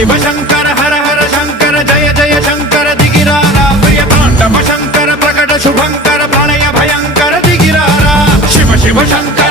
शिव शंकर हर हर शंकर जय जय शंकर दिगिरारा प्रिय तांडव शंकर प्रकट शुभंकर प्रलय भयंकर दिगिरारा शिव शिव शंकर